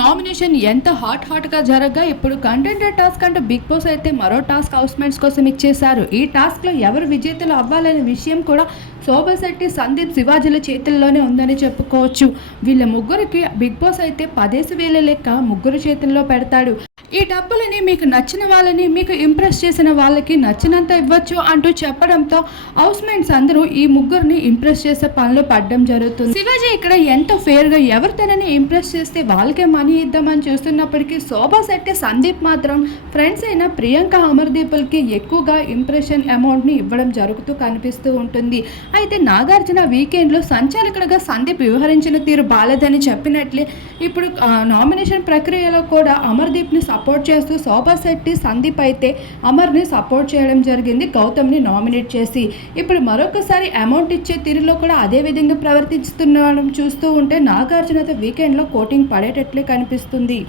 Nomination ఎంత హాట్‌గా జరగ్గా ఇప్పుడు కంటెండర్ టాస్క్ అంటూ బిగ్ బాస్ అయితే మరో టాస్క్ హౌస్‌మేట్స్ కోసం ఇచ్చేశారు. ఈ టాస్క్‌లో ఎవరు విజేతలు అవ్వాలనే విషయం కూడా శోభా శెట్టి, సందీప్, శివాజీల చేతుల్లోనే ఉందని చెప్పుకోవచ్చు. వీళ్ళ ముగ్గురికి బిగ్ బాస్ అయితే 10,000 లెక్క ముగ్గురు చేతుల్లో పెడతాడు. ఈ డబ్బులని మీకు నచ్చిన వాళ్ళని, మీకు ఇంప్రెస్ చేసిన వాళ్ళకి నచ్చినంత ఇవ్వచ్చు అంటూ చెప్పడంతో హౌస్‌మేట్స్ అందరూ ఈ ముగ్గురిని ఇంప్రెస్ చేసే పనిలో పడడం జరుగుతుంది. శివాజీ ఇక్కడ ఎంతో ఫేర్‌గా ఎవరు తనని ఇంప్రెస్ చేస్తే వాళ్ళకే మనీ ఇద్దామని చూస్తున్నప్పటికీ శోభా శెట్టి, సందీప్ మాత్రం ఫ్రెండ్స్ అయిన ప్రియాంక, అమర్దీపులకి ఎక్కువగా ఇంప్రెషన్ అమౌంట్ని ఇవ్వడం జరుగుతూ కనిపిస్తూ ఉంటుంది. అయితే నాగార్జున వీకెండ్లో సంచాలకుడిగా సందీప్ వ్యవహరించిన తీరు బాలేదని చెప్పినట్లే ఇప్పుడు నామినేషన్ ప్రక్రియలో కూడా అమర్దీప్ని సపోర్ట్ చేస్తూ శోభా శెట్టి, సందీప్ అయితే అమర్ని సపోర్ట్ చేయడం జరిగింది, గౌతమ్ని నామినేట్ చేసి. ఇప్పుడు మరొకసారి అమౌంట్ ఇచ్చే తీరులో కూడా అదే విధంగా ప్రవర్తిస్తుండడం చూస్తూ ఉంటే నాగార్జున అయితే వీకెండ్లో కోటింగ్ పడేటట్లే కనిపిస్తుంది.